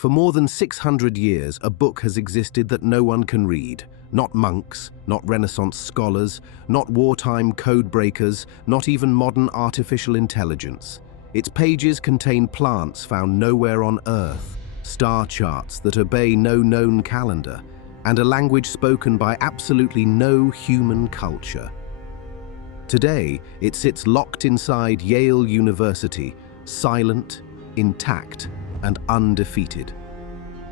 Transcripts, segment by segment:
For more than 600 years, a book has existed that no one can read. Not monks, not Renaissance scholars, not wartime code breakers, not even modern artificial intelligence. Its pages contain plants found nowhere on Earth, star charts that obey no known calendar, and a language spoken by absolutely no human culture. Today, it sits locked inside Yale University, silent, intact, and undefeated.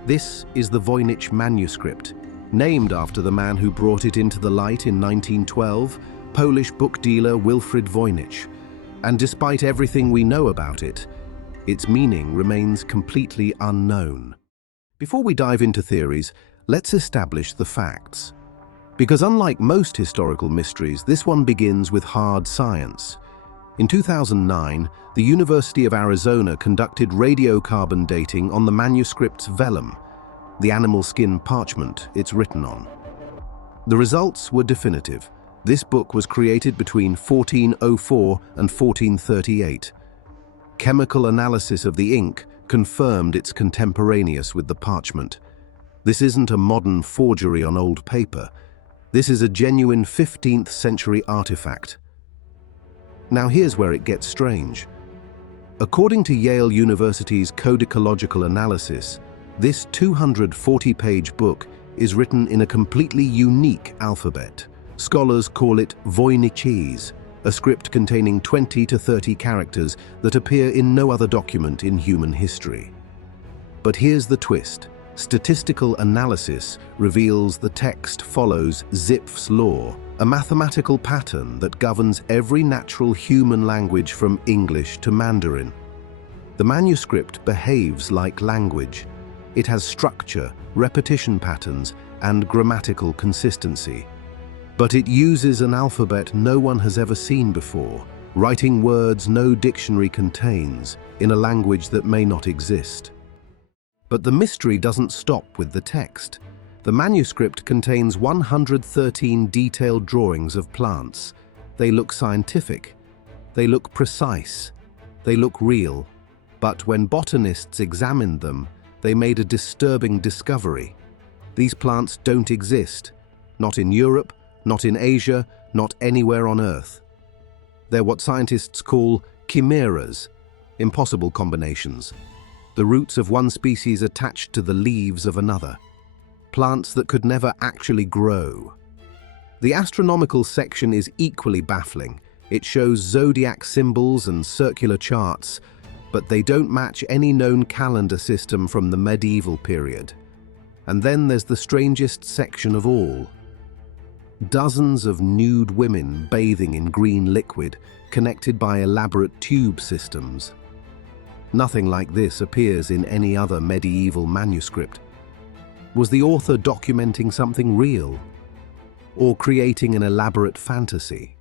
This is the Voynich Manuscript, named after the man who brought it into the light in 1912, Polish book dealer Wilfrid Voynich. And despite everything we know about it, its meaning remains completely unknown. Before we dive into theories, let's establish the facts. Because unlike most historical mysteries, this one begins with hard science. In 2009, the University of Arizona conducted radiocarbon dating on the manuscript's vellum, the animal skin parchment it's written on. The results were definitive. This book was created between 1404 and 1438. Chemical analysis of the ink confirmed it's contemporaneous with the parchment. This isn't a modern forgery on old paper. This is a genuine 15th century artifact. Now here's where it gets strange. According to Yale University's codecological analysis, this 240-page book is written in a completely unique alphabet. Scholars call it Voynichese, a script containing 20 to 30 characters that appear in no other document in human history. But here's the twist. Statistical analysis reveals the text follows Zipf's law, a mathematical pattern that governs every natural human language from English to Mandarin. The manuscript behaves like language. It has structure, repetition patterns, and grammatical consistency. But it uses an alphabet no one has ever seen before, writing words no dictionary contains, in a language that may not exist. But the mystery doesn't stop with the text. The manuscript contains 113 detailed drawings of plants. They look scientific. They look precise. They look real. But when botanists examined them, they made a disturbing discovery. These plants don't exist. Not in Europe, not in Asia, not anywhere on Earth. They're what scientists call chimeras, impossible combinations. The roots of one species attached to the leaves of another. Plants that could never actually grow. The astronomical section is equally baffling. It shows zodiac symbols and circular charts, but they don't match any known calendar system from the medieval period. And then there's the strangest section of all. Dozens of nude women bathing in green liquid, connected by elaborate tube systems. Nothing like this appears in any other medieval manuscript. Was the author documenting something real? Or creating an elaborate fantasy?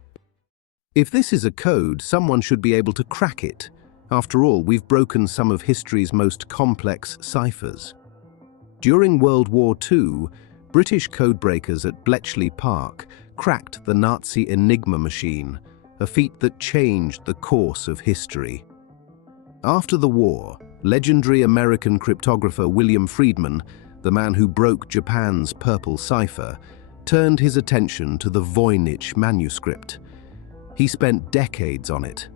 If this is a code, someone should be able to crack it. After all, we've broken some of history's most complex ciphers. During World War II, British codebreakers at Bletchley Park cracked the Nazi Enigma machine, a feat that changed the course of history. After the war, legendary American cryptographer William Friedman, the man who broke Japan's purple cipher, turned his attention to the Voynich Manuscript. He spent decades on it,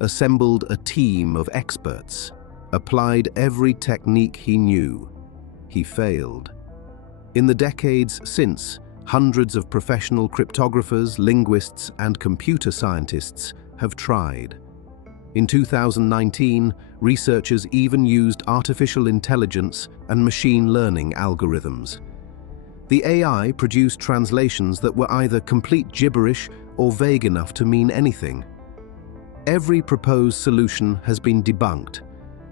assembled a team of experts, applied every technique he knew. He failed. In the decades since, hundreds of professional cryptographers, linguists, and computer scientists have tried. In 2019, researchers even used artificial intelligence and machine learning algorithms. The AI produced translations that were either complete gibberish or vague enough to mean anything. Every proposed solution has been debunked.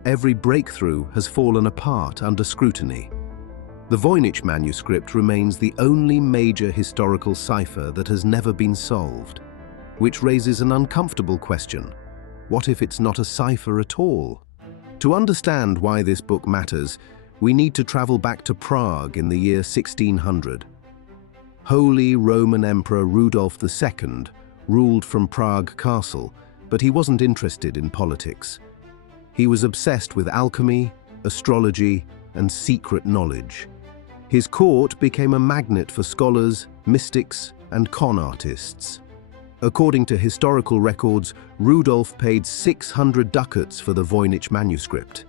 Every breakthrough has fallen apart under scrutiny. The Voynich Manuscript remains the only major historical cipher that has never been solved, which raises an uncomfortable question. What if it's not a cipher at all? To understand why this book matters, we need to travel back to Prague in the year 1600. Holy Roman Emperor Rudolf II ruled from Prague Castle, but he wasn't interested in politics. He was obsessed with alchemy, astrology, and secret knowledge. His court became a magnet for scholars, mystics, and con artists. According to historical records, Rudolf paid 600 ducats for the Voynich Manuscript.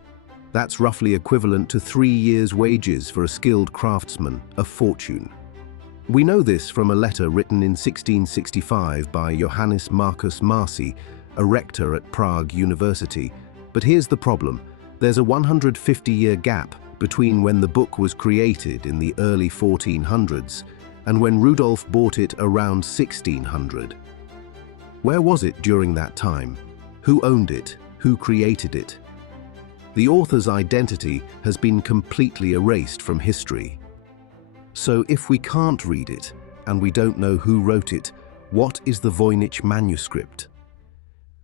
That's roughly equivalent to 3 years' wages for a skilled craftsman, a fortune. We know this from a letter written in 1665 by Johannes Marcus Marci, a rector at Prague University. But here's the problem. There's a 150-year gap between when the book was created in the early 1400s and when Rudolf bought it around 1600. Where was it during that time? Who owned it? Who created it? The author's identity has been completely erased from history. So if we can't read it, and we don't know who wrote it, what is the Voynich Manuscript?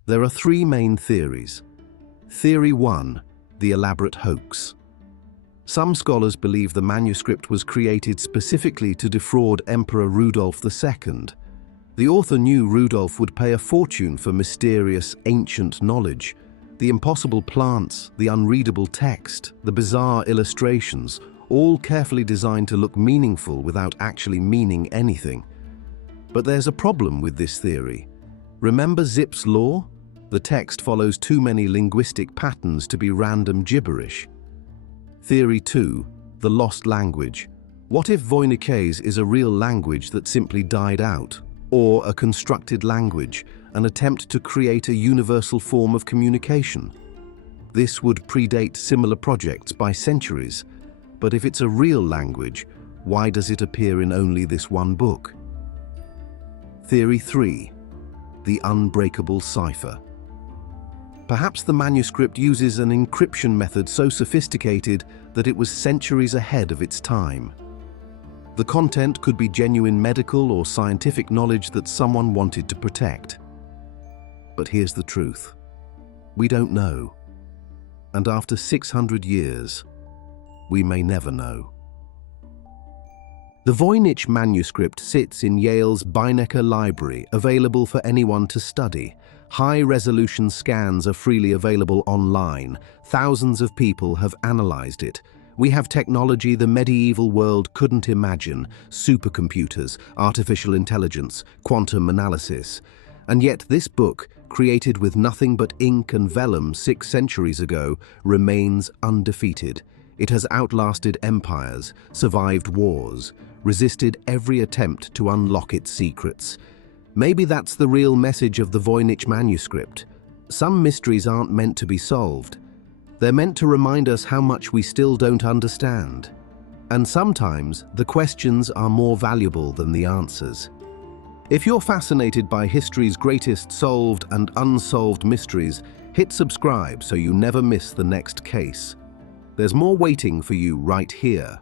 There are 3 main theories. Theory 1, the elaborate hoax. Some scholars believe the manuscript was created specifically to defraud Emperor Rudolf II. The author knew Rudolf would pay a fortune for mysterious, ancient knowledge. The impossible plants, the unreadable text, the bizarre illustrations, all carefully designed to look meaningful without actually meaning anything. But there's a problem with this theory. Remember Zipf's law? The text follows too many linguistic patterns to be random gibberish. Theory 2, the lost language. What if Voynichese is a real language that simply died out? Or a constructed language, an attempt to create a universal form of communication? This would predate similar projects by centuries. But if it's a real language, why does it appear in only this one book? Theory 3, the unbreakable cipher. Perhaps the manuscript uses an encryption method so sophisticated that it was centuries ahead of its time. The content could be genuine medical or scientific knowledge that someone wanted to protect. But here's the truth. We don't know. And after 600 years, we may never know. The Voynich Manuscript sits in Yale's Beinecke Library, available for anyone to study. High-resolution scans are freely available online. Thousands of people have analyzed it. We have technology the medieval world couldn't imagine: supercomputers, artificial intelligence, quantum analysis. And yet this book, created with nothing but ink and vellum 6 centuries ago, remains undefeated. It has outlasted empires, survived wars, resisted every attempt to unlock its secrets. Maybe that's the real message of the Voynich Manuscript. Some mysteries aren't meant to be solved. They're meant to remind us how much we still don't understand. And sometimes the questions are more valuable than the answers. If you're fascinated by history's greatest solved and unsolved mysteries, hit subscribe so you never miss the next case. There's more waiting for you right here.